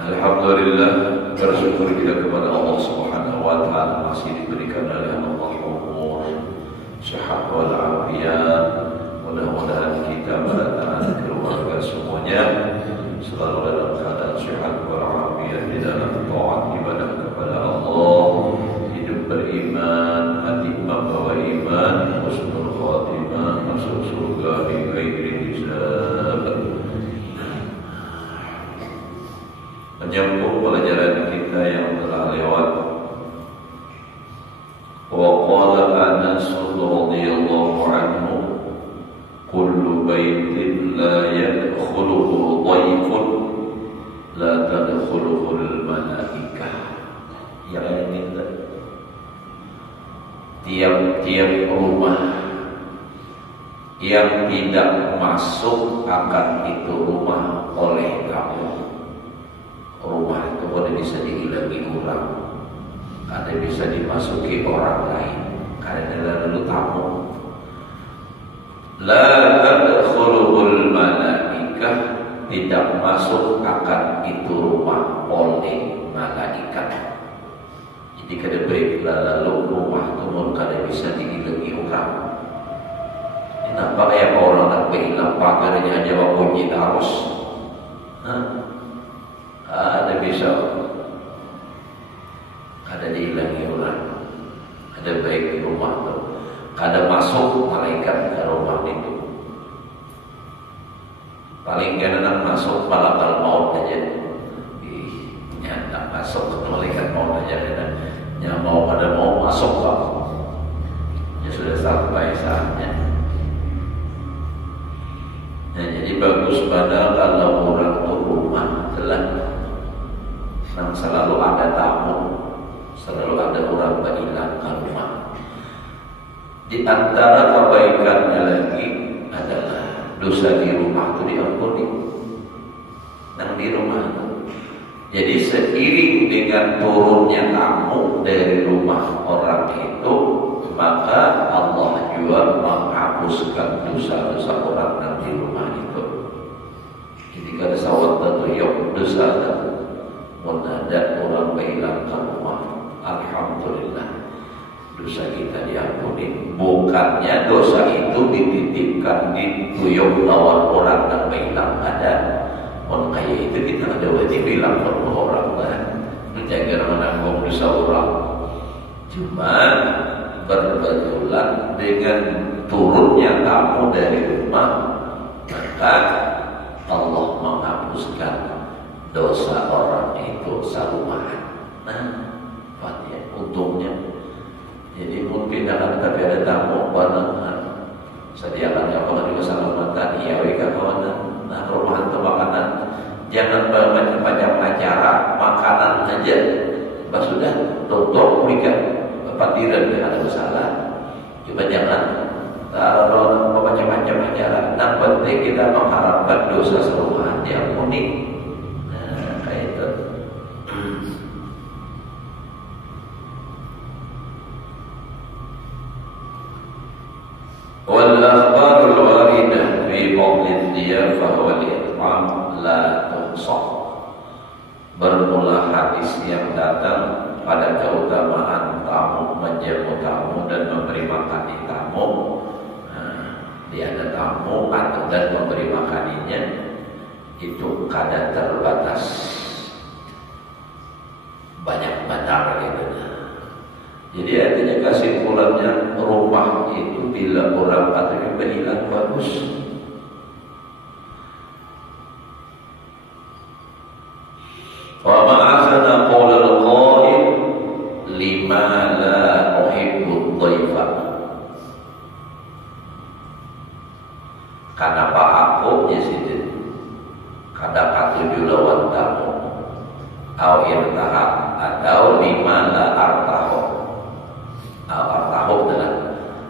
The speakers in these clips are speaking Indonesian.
Alhamdulillah, bersyukur kita kepada Allah Subhanahu wa taala masih diberikan oleh Allah umur, sehat walafiat. Mudah-mudahan kita berada keluarga semuanya selalu dalam keadaan sehat walafiat di dalam taat ibadah kepada Allah, hidup beriman, hati membawa iman, husnul khatimah, masuk surga bi ghairi hisab. Menyambung pelajaran kita yang telah lewat. Wa qala Anas radhiyallahu anhu, kullu baitin la yadkhuluhu dhaifun la tadkhuluhu al-malaikah. Yang ini tiap-tiap rumah yang tidak masuk akan itu rumah oleh kamu. Rumah itu ada bisa dihilangi orang, ada bisa dimasuki orang lain, karena lalu tamu. La tadkhuluhul malaikah, tidak masuk akan itu rumah oleh malaikat. Jadi kada baik lalu rumah itu kada bisa dihilangi orang. Kenapa ya orang nak hilang pagarnya aja kunci terus? Ada bisa, ada dihilangi orang, ada baik di rumah itu, ada masuk malaikat ke rumah itu. Paling kadang masuk malaikat maut aja, tak masuk ke malaikat maut aja, yang mau pada mau masuk kok, ya sudah sampai saatnya. Nah, jadi bagus pada kalau orang itu rumah telah yang selalu ada tamu, selalu ada orang berhilang ke rumah. Di antara kebaikannya lagi adalah dosa di rumah itu diampuni. Dan di rumah itu, jadi seiring dengan turunnya tamu dari rumah orang itu, maka Allah juga menghapuskan dosa-dosa orang yang di rumah itu. Jadi kada sawat datuyuk dosa mendadak orang berhilang ke rumah, alhamdulillah dosa kita diampuni. Bukannya dosa itu dititipkan dituyuk lawan orang yang berhilang, ada orang kaya itu kita ada wajib bilang ke orang kan, menjaga menanggung dosa orang. Cuma berbetulan dengan turunnya tamu dari rumah, maka Allah menghapuskan dosa orang itu sarumahan. Nah, Fatihah untungnya. Jadi mungkin dalam tapi ada tamu barengan sediakan yang kalau juga salamatan, iya wika kawan. Nah, rumah itu makanan, jangan banyak acara, makanan aja. Pas sudah tutup berikan patiran, tidak ada masalah. Cuma jangan taruh jalan. Yang penting kita mengharapkan dosa seruan diampuni. Nah, kayak itu. Wal akhbarul waridah fi fadlid diyafah wal it'am la tuhsah. Bermula hadis yang datang pada keutamaan tamu, menjamu tamu dan memberi makan di tamu. Dia ada tamu atau dan memberi makaninya itu kadang terbatas, banyak benar gitu. Jadi artinya kesimpulannya rumah itu bila orang katanya berhilang bagus. Wa ma'asana qawlal qail lima la uhibbu dhaifa. Kenapa aku nyesidin kada katuju lawan tamu au irtahab atau lima la artahu au artahu adalah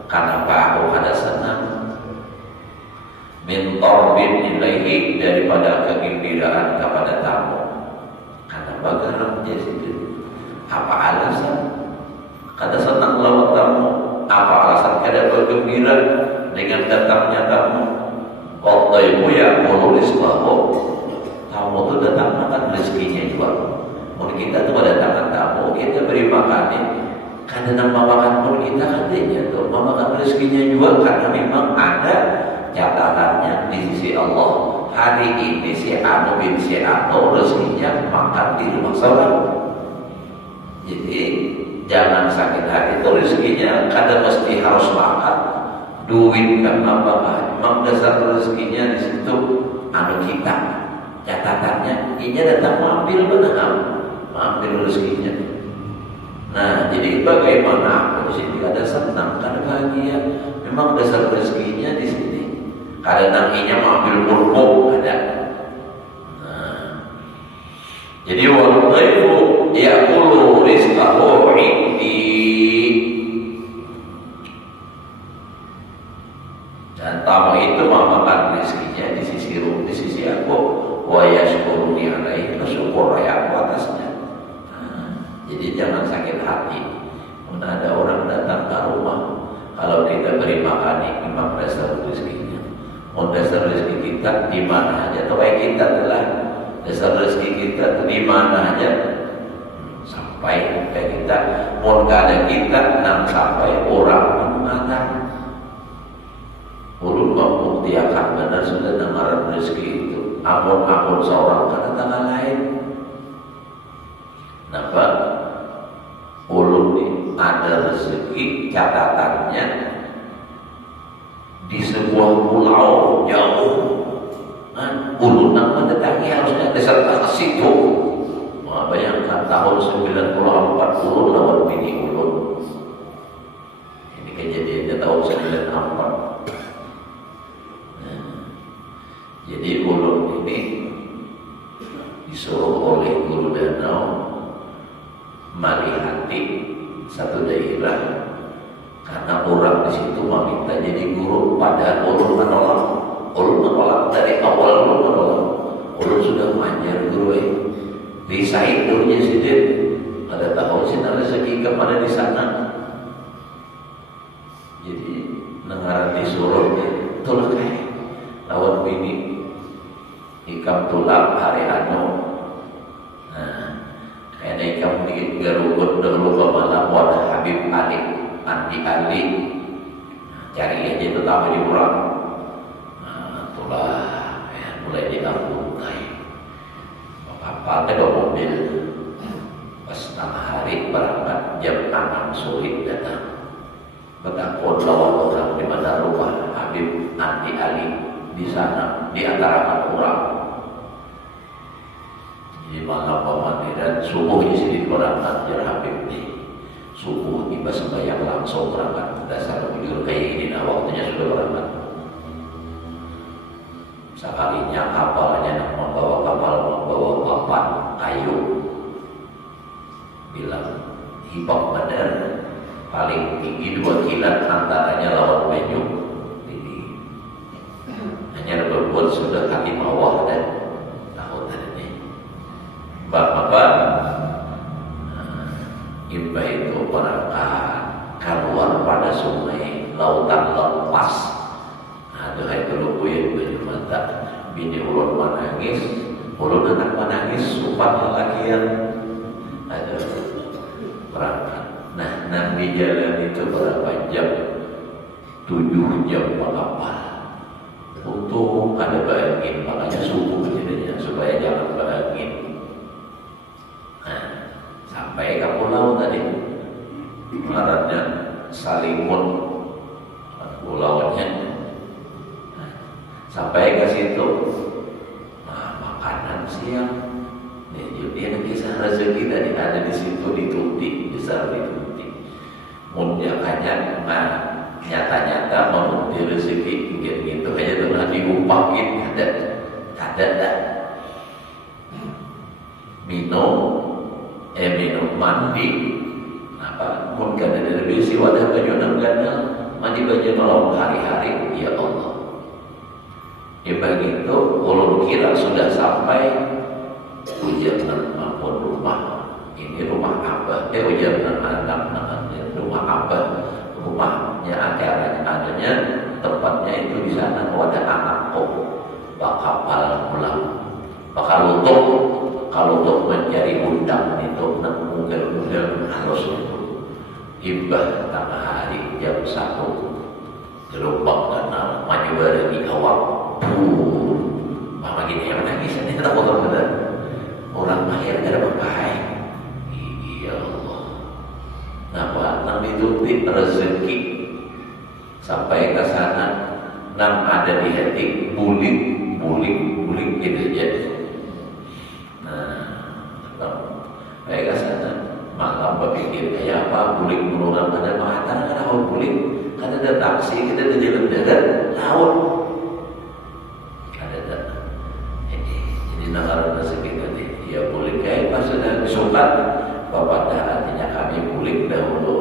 kenapa aku kada senang min tarbin ilaihi daripada kegembiraan kepada tamu. Bagaimana jadi? Apa alasan? Kada senang lawan tamu. Apa alasan kada bergembira dengan datangnya tamu? Qadaimu ya qulu rizqahu. Tamu itu datang makan rezekinya juga. Mungkin kita tuh kedatangan tamu, kita beri makannya. Kada nama makan pun kita katanya tuh memakan rezekinya juga karena memang ada catatannya di sisi Allah. Hari ini si Anu bin si Anu rezekinya makan di rumah seorang. Jadi jangan sakit hati, itu rezekinya kadang mesti harus makan. Duit kan apa? Memang dasar rezekinya di situ anu kita. Catatannya ini datang mampir benar, mampir rezekinya. Nah, jadi bagaimana? Di sini ada senang, ada bahagia. Memang dasar rezekinya di sini. Kadang nanginya mengambil kurma ada. Nah, jadi waktu yaqulu rizqahu indi. Dan tamu itu memakan rezekinya di sisi aku. Wa yashkuruni alaihi, bersyukur ya aku atasnya. Nah, jadi jangan sakit hati. Mana ada orang datang ke rumah, kalau kita beri makan memang dasar rezekinya. Dasar rezeki kita di mana aja, atau kita telah dasar rezeki kita di mana aja sampai kita mau ada kita nang sampai orang mengatakan urut membuktikan benar sudah dengar rezeki itu amun seorang kata tangan lain. Kenapa? Ulun nih ada rezeki catatannya di sebuah pulau jauh, ulun nak mendatangi harusnya deserta ke situ. Bayangkan tahun 94 ulun lawan bini ulun. Ini kejadiannya tahun 94. Jadi ulun ini disuruh oleh guru danau malihati satu daerah. Karena orang di situ meminta jadi guru, padahal ulun menolak dari awal ulun menolak. Ulun sudah manjar guru bisa hidupnya sidin. Ada tahu sih rezeki kemana di sana. Jadi nengaran disuruh tolak lawan bini ikam tulak hari anu. Nah, kayaknya ikam di garukut dahulu ke malam wadah Habib Andi Ali cari aja tetap di orang. Itulah mulai diangkutai apa ada mobil pas tengah hari berangkat jam 6 sore datang bertakut lawan orang di mana rumah Habib Andi Ali di sana di antara orang. Jadi malam pemanggilan subuh di sini berangkat jar Habib nih. Subuh tiba sembahyang langsung berangkat. Dasar bujur kayak gini, nah waktunya sudah berangkat. Sekalinya kapalnya membawa papan kayu, bilang hibak benar paling tinggi 2 kilat antaranya lawan Banyu. Ini lautan lepas. Aduh hai kalau gue mata bini ulun menangis, ulun anak menangis, sumpah lelakian. Ada berangkat. Nah, Nabi jalan itu berapa jam? 7 jam kapal. Untuk ada angin, makanya subuh jadinya supaya jangan berangin. Nah, sampai ke pulau tadi, ngarannya Salimun, pulaunya. Nah, sampai ke situ, nah makanan siang. Dia kisah rezeki tadi ada di situ dituti, besar dituti. Munyakannya, nah nyata-nyata mau di rezeki gitu aja telah diumpakin ada minum mandi apa pun kada ada bisi wadah baju gandal mandi baju malam hari-hari ya Allah. Ya begitu ulun kira sudah sampai ujian maupun rumah ini rumah apa ujian anak rumah apa rumahnya adanya tempatnya itu di sana ada anak bakal pulang bakal untuk mencari undang itu mungkin harus imbah tengah hari jam 1 gelombang kanal maju dari awak mama gini yang nangis ini tak boleh benar orang mahir ada berbahagia ya Allah. Napa Nabi tuti rezeki sampai ke sana nam ada di hati bulik gitu aja. Nah, sampai ke sana maka berpikir kayak apa bulik menurut ada mata ada bulik kan ada taksi kita di jalan darat laut ada jadi negara rezeki tadi ya bulik kayak pas sudah disobat bapak dah artinya kami bulik dahulu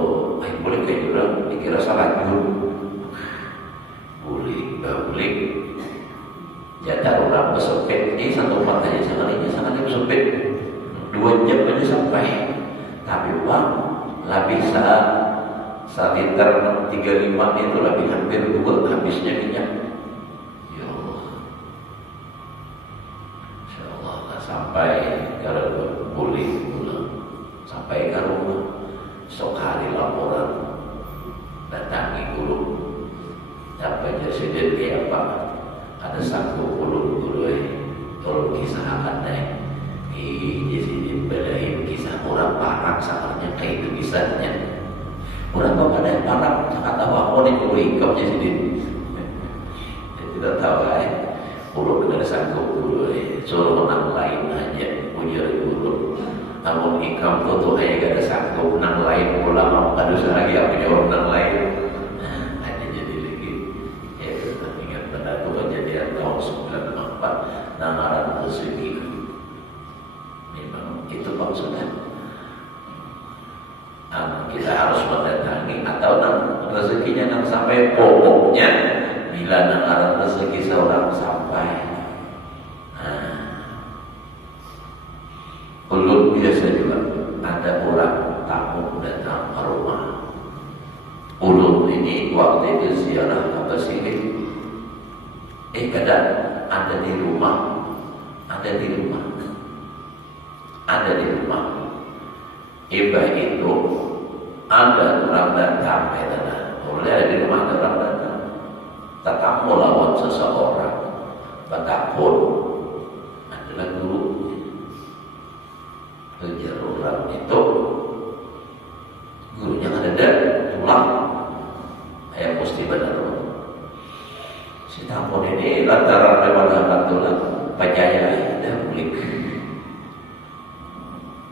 bulik kayak juga dikira salah dulu bulik jatah orang pesepit ini satu part aja sangatnya pesepit 2 jam aja sampai tapi uang lebih saat liter 35 itu lebih hampir 2 habisnya minyak ya Allah insya Allah sampai kalau bulik sampai ke rumah sok hari laporan datangi guru apa presiden kayak apa ada satu guru tolong kisahkan jadi belain kisah orang parah saatnya kayak itu kisahnya orang bapak ada parah kata apa nih guru ikut jadi tidak tahu guru benar sanggup guru suruh orang lain aja ujar guru namun ikam tuh hanya ada satu nang lain ulama ada lagi apa jawab nang lain ada jadi lagi ya ingat benar itu kejadian tahun 94 namaran rezeki memang itu maksudnya kita harus mendatangi atau rezekinya nang sampai pokoknya bila namaran rezeki seorang sampai ulun biasa juga ada orang tamu datang ke rumah ulun ini waktu itu ziarah ke Basilik kadang ada di rumah Ibah itu ada orang datang boleh ada di rumah ada orang datang tetamu lawan seseorang bertakun adalah guru ujar orang itu gurunya ada pulang ayah mesti benar si tampon ini lantaran lewat tulang pajaya ada bulik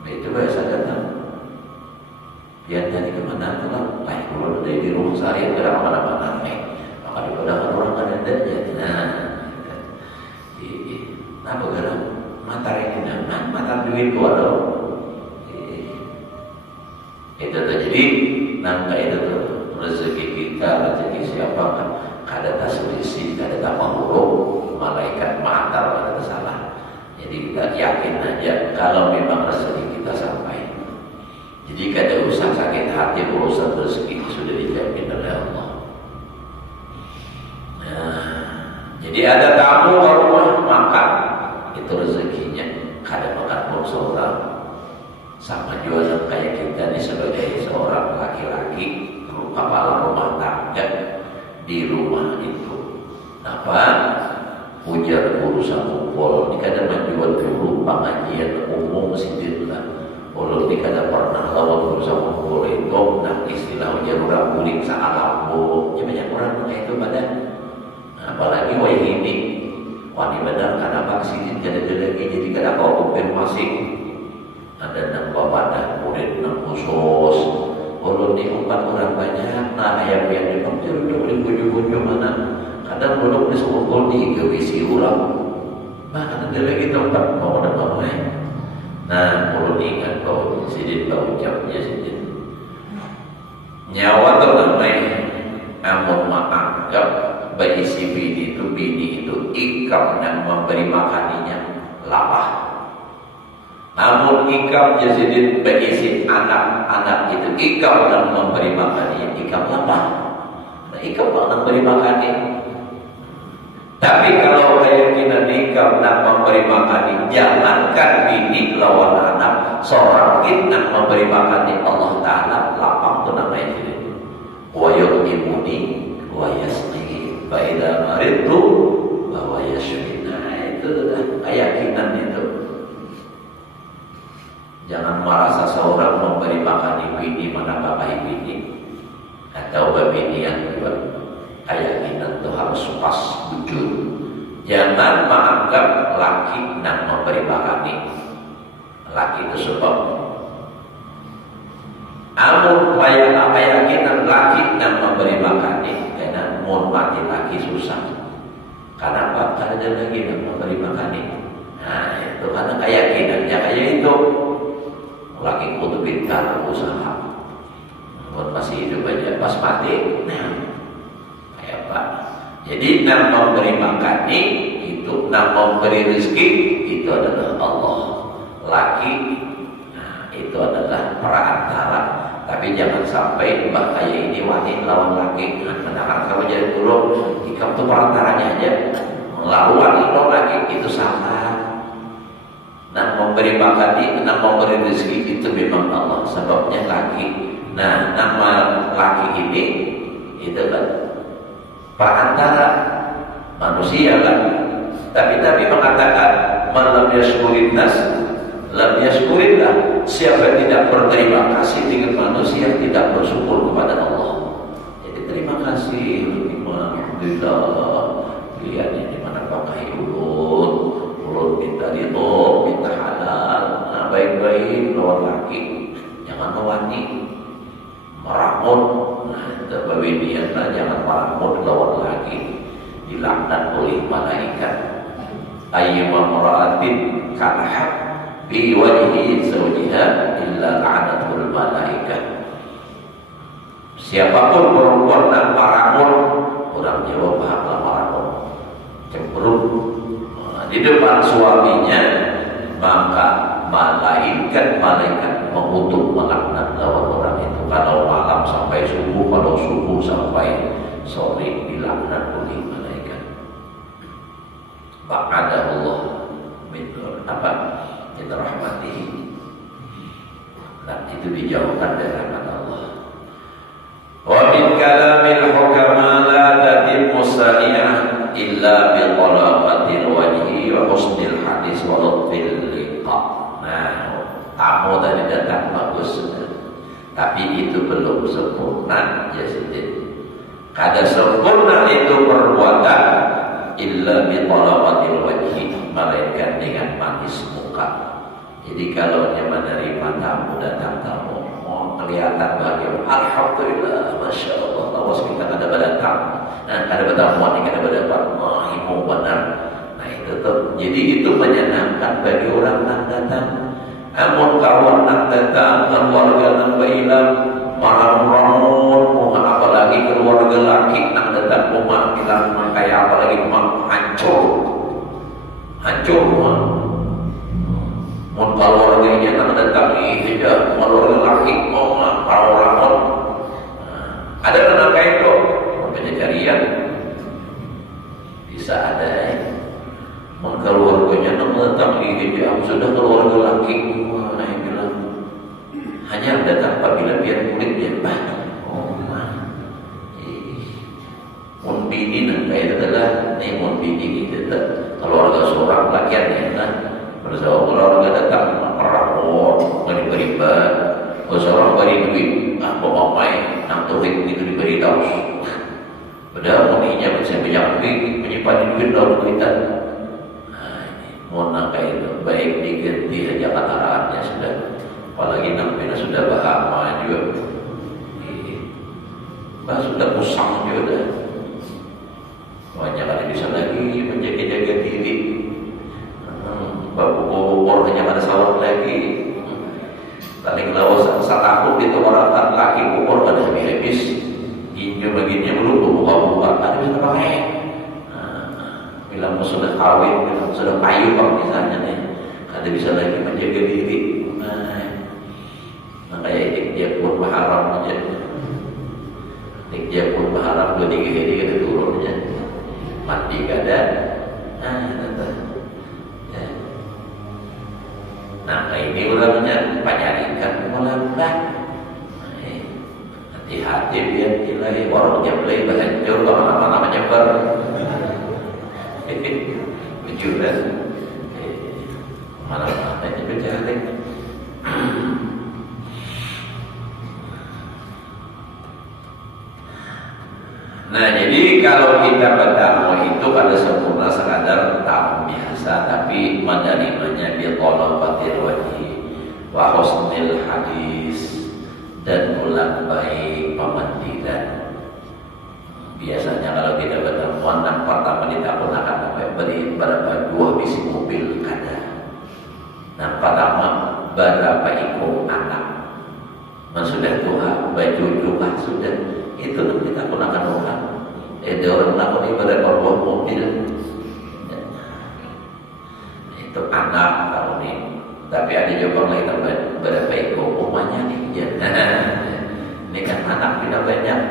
itu biasa datang biar tadi kemana tulang baik kalau ada di rumah saya tidak mana-mana maka dipadakan orang ada nah bergerak mata rekinan mata duit itu ada itu terjadi nampak itu rezeki kita rezeki siapa kan kada tak selisih kada tak menghuruf malaikat mata kada salah jadi kita yakin aja kalau memang rezeki kita sampai jadi kada usah sakit hati urusan rezeki sudah dijamin oleh Allah Jadi ada tamu ke rumah makan, itu rezekinya. Kadang makan pun seorang. Sama juga kayak kita nih sebagai seorang laki-laki, kepala rumah tangga di rumah itu. Apa? Ujar guru sampul. Ini kadang menjual dulu pengajian umum sidillah. Kalau ini kadang pernah lawan guru sampul itu, nah istilah ujar orang kuling sa'alamu. Ya banyak orang itu pada. Apalagi wajah ini wani benar karena vaksin jadi jadi kada kau konfirmasi ada nang bapak murid nang khusus kalau di 4 orang banyak nah ayam yang dipakai udah boleh bujuk-bujuk mana kadang belum disebut di kebisi orang mana ada lagi tempat mau ada apa nah kalau diingat kau sidin bau ucapnya sidin nyawa ternamai amun menganggap bagi si bini itu ikam dan memberi makaninya lapah. Namun ikam jadi bagi si anak-anak itu ikam dan memberi makaninya ikam lapah. Nah, ikam dan memberi makani. Tapi kalau keyakinan ikam dan memberi makani, jangankan bini lawan anak, seorang dan memberi makani Allah Taala lapang itu namanya jadi. Wa yu'imuni wa yasmi. Faidah maritu bahwa yashfina itu keyakinan itu. Jangan merasa seorang memberi makan bini mana bapak bini atau bini yang juga keyakinan itu harus pas jujur. Jangan menganggap laki yang memberi makan laki itu sebab. Amun keyakinan laki yang memberi makan mau mati lagi susah. Kenapa? Karena dia lagi memberi makan ini. Nah itu karena keyakinannya kayak itu. Laki kudu pintar usaha. Buat masih hidup aja pas mati. Nah kayak apa? Jadi yang memberi makan itu, yang memberi rezeki itu adalah Allah. Laki, nah itu adalah perantara. Tapi jangan sampai mbak kayak ini wanita lawan laki. Nah, kamu jadi dulu, ikam itu perantaranya aja. Lawan itu lagi itu sama. Nah memberi makan, nah memberi rezeki itu memang Allah. Sebabnya laki. Nah nama laki ini itu kan perantara manusia kan. Tapi mengatakan malam yashkurin nas lam yashkurillah. Siapa yang tidak berterima kasih dengan manusia tidak bersyukur kepada Allah. Jadi terima kasih. Alhamdulillah. Pilihannya di mana pakai ulun minta ridho, minta halal. Nah, baik-baik lawan laki. Jangan mewani. Merahmut. Nah, terbabinianlah jangan merahmut lawan laki. Dilaknat oleh malaikat. Ayyuma mara'atin kalahab bi wajhi zawjiha illa la'anatul malaikat. Siapapun perempuan dan paramun, orang Jawa pahamlah paramun, cemberut di depan suaminya, maka malaikat mengutuk melaknat lawan orang itu. Kalau malam sampai subuh, kalau subuh sampai sore dilaknat oleh malaikat. Ba'ada Allah min rahmatihi. Nah itu dijauhkan dari rahmat Allah. Wa min kalamil hukama la tatimmu saliyah illa bi talaqatil wajhi wa husnil hadis wa lutfil liqa. Nah, tamu tadi datang bagus, tapi itu belum sempurna jadi. Kada sempurna itu perbuatan illa bi talaqatil wajhi, melainkan dengan manis muka. Jadi kalau dia menerima tamu, datang tamu, mau kelihatan bahagia, alhamdulillah, masya Allah, tawas kita kada berdatang, nah kada bertamuan, kada berdapat, ibu benar. Nah itu tuh, jadi itu menyenangkan bagi orang yang datang. Amun kawan yang datang, keluarga yang bailam, malam-malam, apalagi keluarga laki yang datang rumah bilang, kayak apalagi rumah hancur rumah. Mun kalau orangnya nak datang ini tidak, kalau orang laki mau orang ada anak kayak itu pencarian di bisa ada keluarganya datang di aku sudah keluarga laki semua, yang bilang hanya datang apabila biar kulitnya banyak. Oh mah, mun bini nang kayak adalah nih mun bini gitu, keluarga seorang lakiannya kan, bersama keluarga datang merawat, beri seorang beri duit, pemakai nang tuhik itu diberi tahu. Padahal muninya bisa banyak duit, menyimpan duit dalam duitan. Mau kayak itu baik diganti aja kata-katanya sudah, apalagi nampaknya sudah bahama juga, sudah pusang juga, banyak kali bisa lagi menjaga-jaga diri, babu kompor hanya ada sawat lagi, paling lawas satu itu orang laki kompor ada habis, injo bagiannya belum buka-buka, ada bisa pakai. Bilang sudah kawin, bilang sudah payu kalau misalnya nih, ada bisa lagi menjaga diri. Nah kayak dia pun berharap aja, dia pun berharap 2-3 hari kita turun aja, mati kada. Nah kayak ini ulangnya penyarikan melambat. Hati-hati dia nilai orang nyeblay bahancur kalau nama-nama nyebar. Bejuran malah itu berjalan. Nah jadi kalau kita bertamu itu pada sempurna sekadar tamu biasa, tapi menerimanya bi qalabatil wajhi wa husnil hadis dan ulang baik pemandilan. Biasanya kalau kita bertemuan yang pertama kita pun akan beri berapa 2 bisi mobil ada. Nah pertama berapa ikut anak, sudah tua baju juga sudah, itu kita pun akan orang. Ada orang nakoni berapa buah mobil, itu anak tahun ini. Tapi ada juga lain berapa ikut umumnya nih ya. Ini kan anak tidak banyak.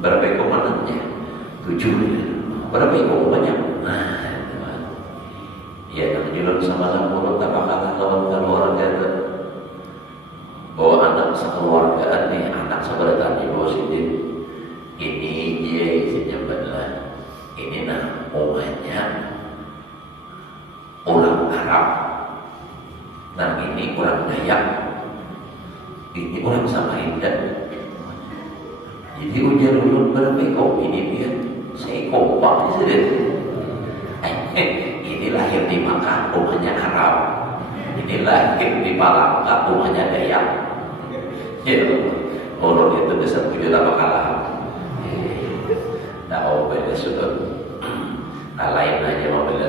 Berapa ekor manatnya? 7. Berapa ekor banyak? Ya nanti jualan sama mulut apa kata kawan keluarga itu bawa anak sekeluargaan nih, anak seberatan di bawah sini. Ini dia isinya benar. Ini namanya orang Arab. Nah ini orang Dayak. Ini orang Samarinda. Jadi ujian dulu berapa ekor ini dia? Seekor pak sudah. Ini lahir di Makkah, rumahnya Arab. Ini lahir di Palangka, rumahnya Dayak. Ya, orang itu bisa punya apa kalah. Nah, beda sudah. Lain aja mau beda.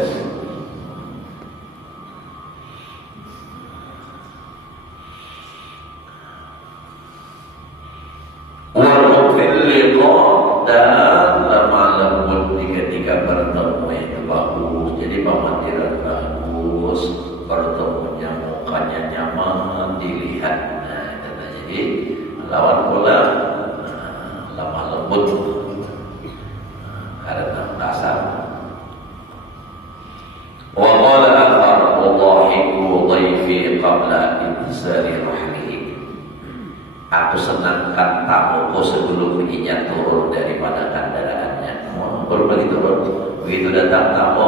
Dan lemah lembut ketika bertemu itu bagus, jadi pemandiran bagus, bertemunya mukanya nyaman dilihat. Nah, jadi lawan pula lemah lembut karena dasar. Wa qala akhar udhahiku dhaifi qabla intisari rahlihi. Aku senangkan tamuku sebelum dirinya turun daripada kendaraannya. Baru begitu turun, begitu datang tamu,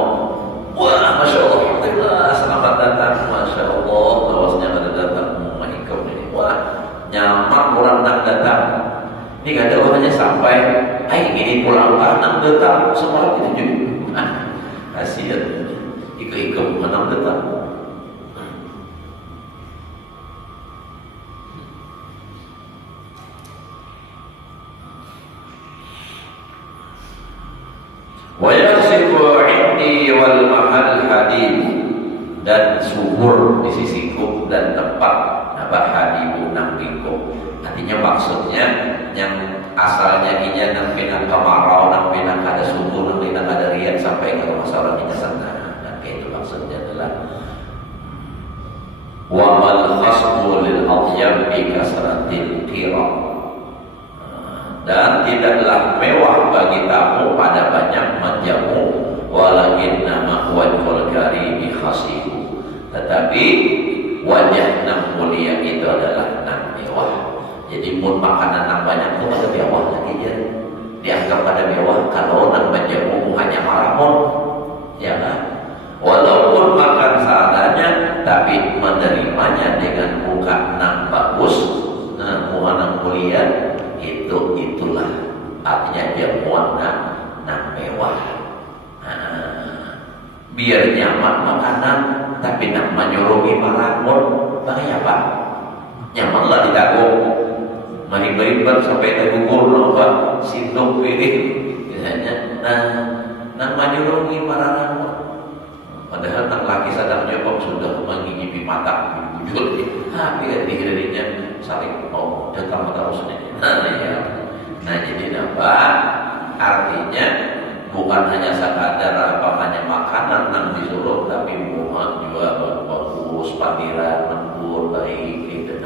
wah, masya Allah, alhamdulillah, selamat datang, masya Allah, tawasnya ada datang, mahikam ini, wah, nyaman orang nak datang. Ini kada orangnya sampai, ini pulang nak datang, semalam itu juga, kasihan, ikut-ikut mana datang. Wal mahal hadid, dan subur di sisiku dan tempat hadibu nampingku. Artinya maksudnya yang asalnya inya nampinan kemarau, nampinan ada subur, nampinan ada rian sampai ke masalahnya sana. Dan itu maksudnya adalah wa mal khasbu lil atyab bi kasratil qira. Dan tidaklah mewah bagi tamu pada banyak menjamu, walakin nama wajhul karimi khasihu, tetapi wajah yang mulia itu adalah yang mewah. Jadi pun makanan yang banyak itu pada mewah lagi ya. Dianggap pada mewah kalau yang menjamu hanya haramun, ya kan? Walaupun makan seadanya, tapi menerimanya dengan muka yang bagus, muka yang mulia, itulah artinya jamuan yang mewah. Biar nyaman makanan, tapi nak menyuruhi maramun, bahaya pak. Nyaman lah ditanggung, meribet sampai tergugur, apa sindok piring, misalnya. Nak menyuruhi maramun. Padahal nak laki sadar jawab sudah mengijipi mata wujud, biar dirinya saling mau datang terus ini. Nah jadi apa? Artinya bukan hanya sekadar hanya makanan yang disuruh, tapi muat juga bagus, pandiran, lembut, baik gitu.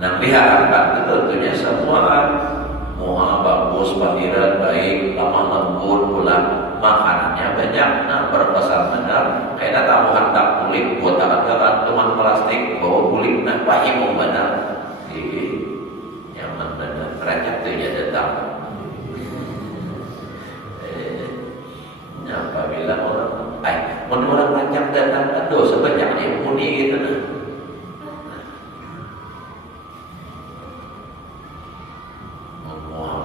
Nah diharapkan itu tentunya semua muat bagus, pandiran, baik, lemah lembut, pulang makanannya banyak. Nah berpesan benar, kayaknya tamu hantar kulit buat tangan teman plastik bawa kulit, nah pahim benar. Yang benar rakyat itu ya datang. Apabila orang rakyat datang kan dosa banyak yang muni gitu nah.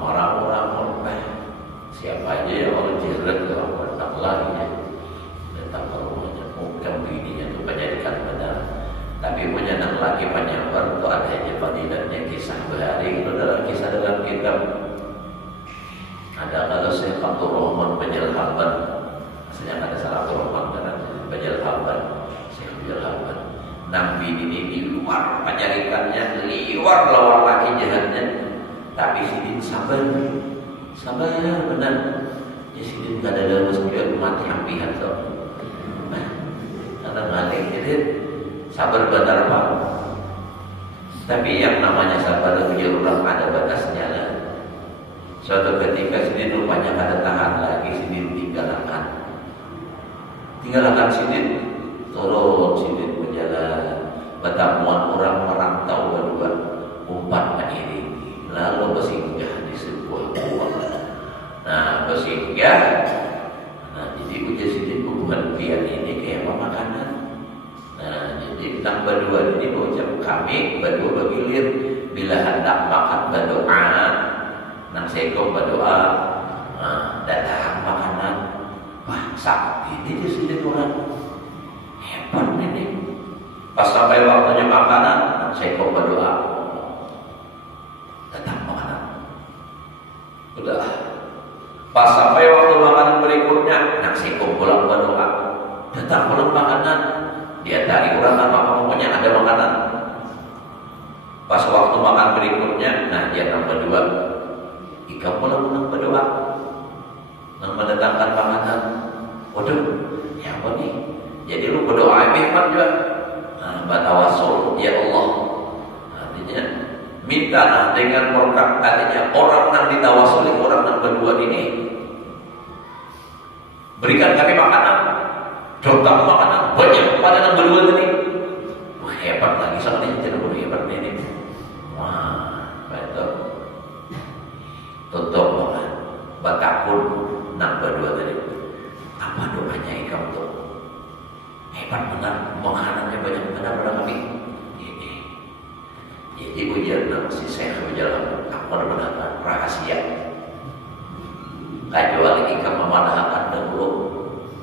Orang-orang siapa aja yang orang jelek ke orang datang lagi ya. Datang ke rumahnya, bukan bininya itu penjadikan benar. Tapi punya anak laki penyabar itu ada aja fadilahnya kisah berhari itu dalam kisah dalam kitab. Ada kalau saya Abdul Rahman Bajalhaban, aslinya ada salah Abdul Rahman dan Bajalhaban, saya Bajalhaban. Nabi ini di luar penyarikannya, liwar lawan laki jahatnya, tapi sidin sabar benar. Ya sidin gak ada dalam masjid mati hampihan so. Karena malik jadi sabar benar pak. Tapi yang namanya sabar itu orang ada batasnya lah. Suatu ketika sidin rupanya ada tahan lagi, sidin tinggalkan sidin, turun sidin berjalan, pertemuan orang merantau berdua, umpat mengiringi, lalu bersinggah di sebuah gua. Nah bersinggah, jadi ujar sidin hubungan biar ini kayak apa makanan. Nah jadi yang berdua ini berucap kami berdua bergilir bila hendak makan berdoa. Nang sekom berdoa, datang makanan. Wah, saat ini di sini orang hebat ini. Pas sampai waktunya makanan, nang sekom berdoa, datang makanan. Udah. Pas sampai waktu makanan berikutnya, nang sekom pulang berdoa, datang pulang makanan. Dia dari orang apa pokoknya ada makanan. Pas waktu makan berikutnya, nah dia nang berdua. Jika pula menang berdoa, nang mendatangkan makanan, waduh, ya apa nih? Jadi lu berdoa hebat juga. Batawasul, ya Allah. Artinya mintalah dengan berkat, artinya orang yang ditawasuli, orang yang berdua ini, berikan kami makanan, datang makanan banyak pada yang berdua tadi. Wah hebat lagi soalnya jangan hebat ini. Wah betul. Tutup banget, batakun nak berdua tadi. Apa doanya ikam tuh? Hebat benar, makanannya banyak benar pada kami. Jadi ujar nak si Syekh berjalan, apa benar rahasia. Kecuali ikam memadahkan dahulu,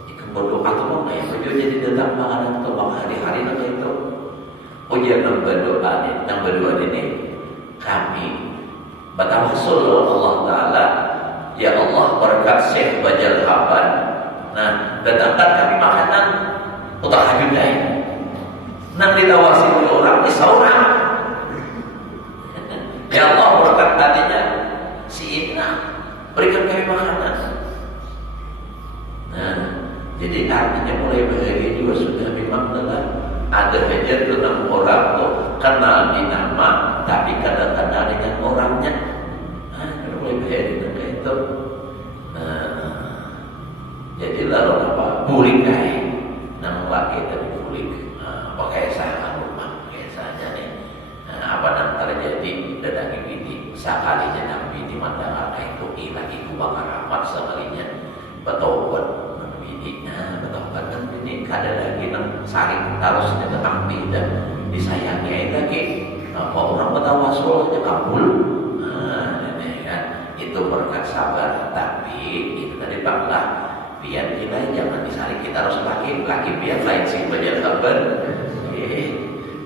ikam berdoa atau mana yang berdua jadi datang makanan itu bang hari-hari nanti itu. Ujar nak berdoa ni, nak berdua ini kami. Bertawassul Allah Ta'ala, ya Allah berkat Syekh Bajalhaban, nah datangkan kami makanan untuk hajud lain. Nang ditawasi oleh orang di seorang, ya Allah berkat hatinya si Inna, berikan kami makanan. Nah jadi artinya mulai bahagia juga sudah memang telah ada aja tentang orang tuh kenal di nama, tapi kadang-kadang dengan orangnya. bayarin itu. Jadi lalu apa? Bulik kae, nang pakai tapi bulik. Pakai saya rumah, pakai saja nih. Apa nang terjadi dadangi bini, sekalinya nang bini mandang itu ilang itu bakal rapat sekalinya betobat nang bini, betobat nang bini kada lagi nang saling harusnya ketampi dan disayangnya itu lagi. Apa orang bertawasul aja kabul, ini kan itu berkat sabar. Tapi itu tadi banglah. Biar kita jangan disaring, kita harus laki biar lain sih belajar kabar.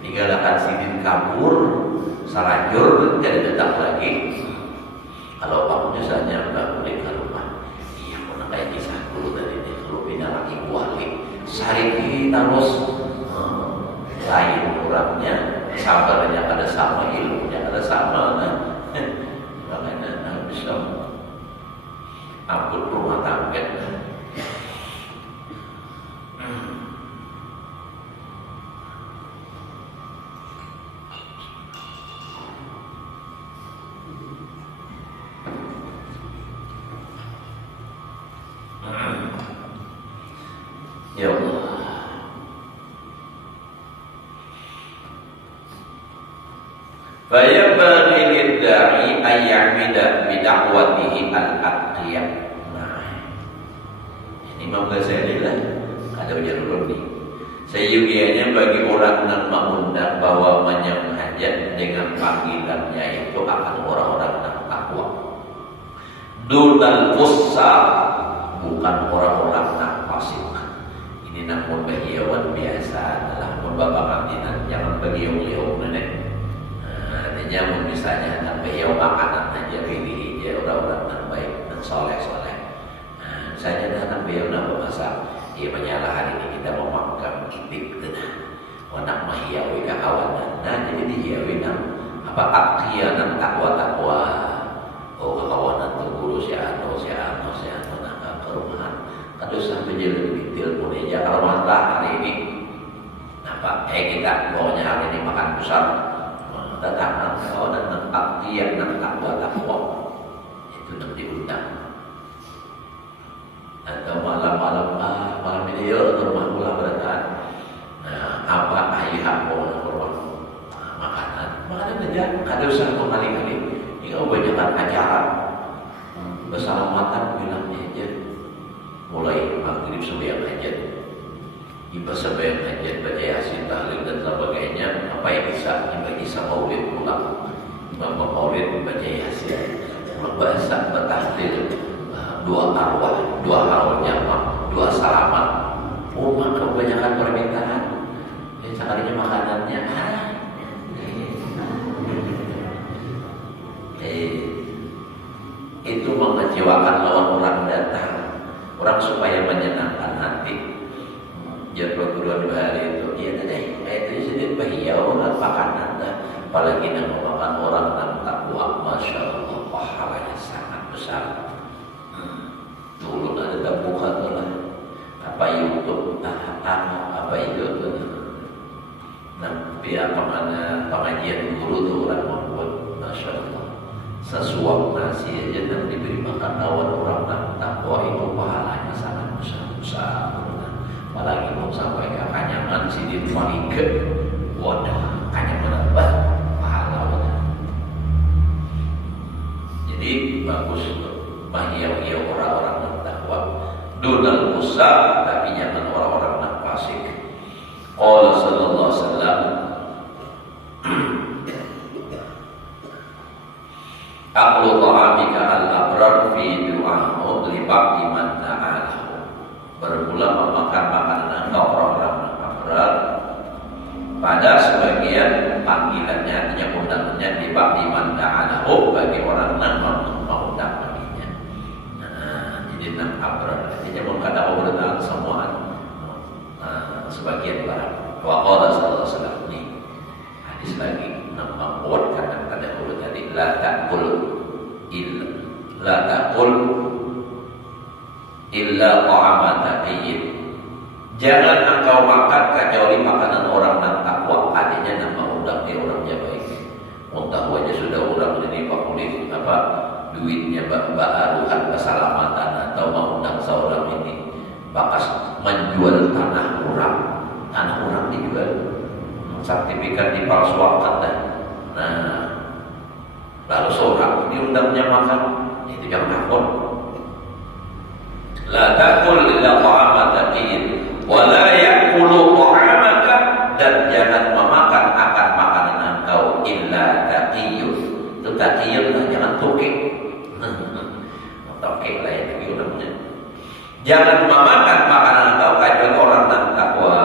Tinggalkan sidin kabur, salajur tidak datang lagi. Kalau bangunnya saja nggak boleh ke rumah. Iya, pernah kayak kisah dulu dari ini. Kalau pindah lagi kuali, saring terus lain kurangnya, sabarnya ada sama, ilmunya ada sama. Makanya bisa ampun rumah tangga. Ya Allah. Fayambaghi lid-da'i an ya'mida bi da'watihi al-aqiyah. Nah, ini Imam Ghazali lah ada ujar ini. Seyugianya bagi orang yang mengundang bahwa menyembahnya dengan panggilannya itu akan orang-orang yang takwa. Dunal fussaq, bukan orang-orang yang fasik. Ini namun bagiawan biasa adalah bapak kantinan, jangan bagiau-bagiau nenek. Artinya misalnya nak bagiau makanan aja pilih dia orang-orang yang baik dan soleh-soleh. Misalnya nak bagiau nak masak, ia menyalahan ini kita memakan kitik tenah. Wanak mahiawi kahawanan. Jadi dihiawi nam apa akhianan takwa-takwa. Oh kahawanan tu guru si ano nak kerumahan. Terus sampai jadi detail pun aja kalau mantah hari ini apa kita pokoknya hari ini makan besar datang kalau dan aktian dan takwa itu nak diundang atau malam-malam malam ini rumah pula beratan apa ayah rumah makanan aja ada usaha kembali-kali ini kebanyakan acara bersalamatan bilangnya aja mulai maghrib sembahyang hajat, ibadah sembahyang hajat, baca yasin, tahlil dan sebagainya. Apa yang bisa maulid pulang, imam maulid baca yasin, bahasa bertahlil, dua arwah jamaah, dua salaman. Oh maka kebanyakan permintaan, sekalinya makanannya itu mengecewakan lawan orang datang. Orang supaya menyenangkan hati. Jangan dua hari itu. Iya tadi. Itu sedikit bahiau dan makanan. Apalagi yang memakan orang dan takwa. Masya Allah. Pahalanya sangat besar. Dulu ada buka tu lah. Apa YouTube? Apa itu? Nah, pihak pengajian guru tu orang membuat. Masya Allah. Sesuap nasi aja dan diberi makan lawan orang dan takwa itu pahalanya sangat besar. Apalagi mau sampai ke kanyangan sidin walike, wadah kanyangan apa pahalanya. Jadi bagus mahiau orang-orang yang takwa. Dunal fussaq, tapi jangan orang-orang yang fasik. Qala sallallahu alaihi wasallam Aqlu ta'amika al-abrar fi du'ahu libak iman ta'alahu. Bermula memakan makanan orang-orang abrar pada sebagian panggilannya, artinya undangannya libak iman ta'alahu bagi orang yang mengundang baginya. Jadi enam abrar, artinya bukan ada obrolan semua sebagian barang. Wa qala sallallahu alaihi wasallam ini hadis lagi menguatkan kata dahulu tadi la taqul illa ta'aman taqiyyin. Jangan engkau makan kecuali makanan orang yang takwa. Artinya nama undang dia orang yang baik. Tahu aja sudah orang ini pakulis apa duitnya baruhan keselamatan atau mengundang seorang ini bakas menjual tanah orang dijual, sertifikat dipalsukan dah. Nah, lalu seorang diundangnya makan, itu jangan takut. La takul illa ta'amaka wa la yakulu ta'amaka, dan jangan memakan akan makanan engkau illa taqiyun. Itu taqiyun lah, jangan tokek. Tokek lah yang itu namanya. Jangan memakan makanan engkau kecuali orang yang takwa.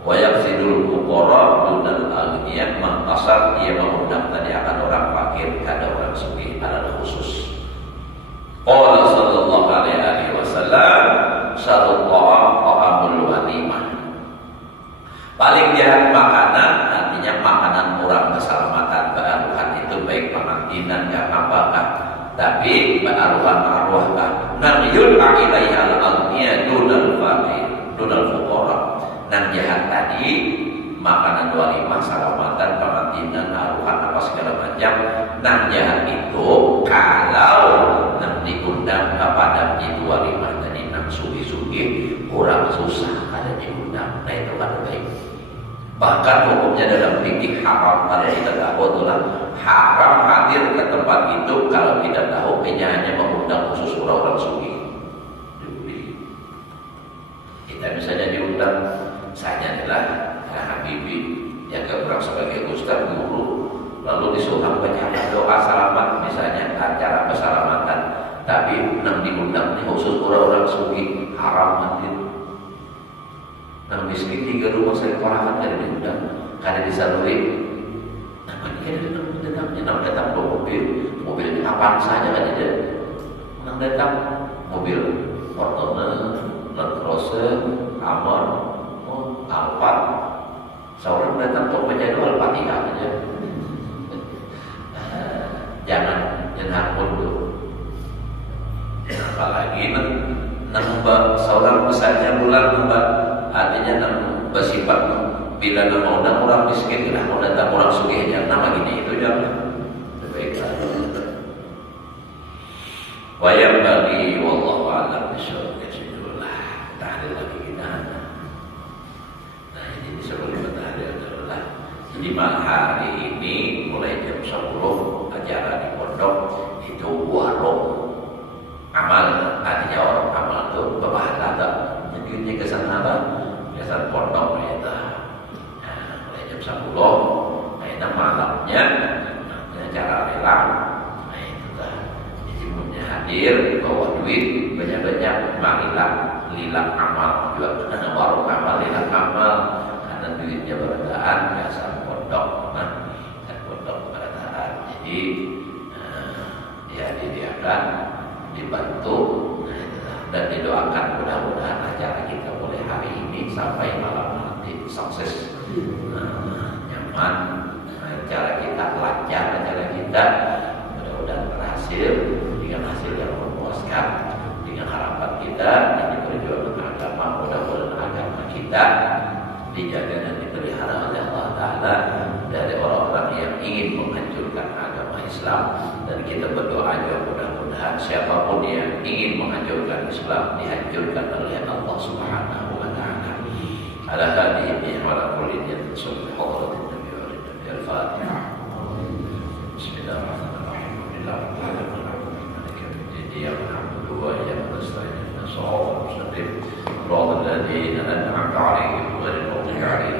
Wa yaqsidul fuqara dunal aghniyah, mengkasar dia mengundang tadi akan orang fakir, ada orang sugih adalah khusus. Qala sallallahu alaihi wasallam syarrul ta'amul walimah. Paling jahat makanan, artinya makanan orang keselamatan baruhan itu baik pengantinan ya apakah, tapi baruhan arwahkah nang yulqa ilaiha al-aghniyah dunal faqir dunal fuqara. Nang jahat tadi makanan walimah, salamatan, pengantinan, aruhan apa segala macam. Nang jahat itu kalau nang diundang kepada itu walimah tadi nang sugi-sugi orang susah ada diundang, nah itu kan baik. Bahkan hukumnya dalam fikih haram, pada kita tahu itulah haram hadir ke tempat itu kalau kita tahu hanya mengundang khusus orang-orang sugi. Kita misalnya diundang, saya adalah Habibie yang berperan sebagai ustaz guru, lalu disuruh baca doa salaman misalnya acara keselamatan, tapi nang diundang khusus orang-orang sugi, haram hadir. Nang miskin tiga rumah saya korakan kada diundang, kada disaluri. Nah, kada datang mobil apaan saja kan ada. Nang datang mobil Fortuner, Land Cruiser, Hummer, Alphard. Seorang datang untuk menjadwal Al-Fatihah saja. Jangan pun tuh. Apalagi nambah seorang besarnya bulan nambah, artinya bersifat bila mau undang orang miskin, bila mau datang orang sugih, jangan nama gini itu jangan. Baiklah. Wayang bagi wallahu a'lam bishawab. Tahlil lagi kita. Nah ini sebelum tahlil adalah jadi malam hari ini mulai jam 10 acara di pondok itu warung amal, artinya orang amal itu berbahagia tak mungkinnya ke sana apa kesan pondok itu. Nah mulai jam 10 nah malamnya acara lelang. Nah itu dah jadi punya hadir bawa duit banyak-banyak marilah lilang amal juga karena warung amal lilang amal karena duitnya berataan biasa pondok dan pondok berataan. Jadi ya didiakan dibantu dan didoakan mudah-mudahan acara kita mulai hari ini sampai malam nanti sukses, nyaman, acara kita lancar, acara kita mudah-mudahan berhasil dengan hasil yang memuaskan, dengan harapan kita ini perjuangan agama, mudah-mudahan agama kita dijaga dan dipelihara oleh Allah Ta'ala dari orang-orang yang ingin menghancurkan agama Islam. Dan kita berdoa juga mudah-mudahan siapapun yang ingin menghancurkan Islam dihancurkan oleh Allah Subhanahu wa Ta'ala. Ala hadhihi wa ala kulli niyatin sulh hadratin nabi wa nabi al-Fatihah. Bismillahirrahmanirrahim. صراط المستقيم صراط الذين أنعمت عليهم غير المغضوب عليهم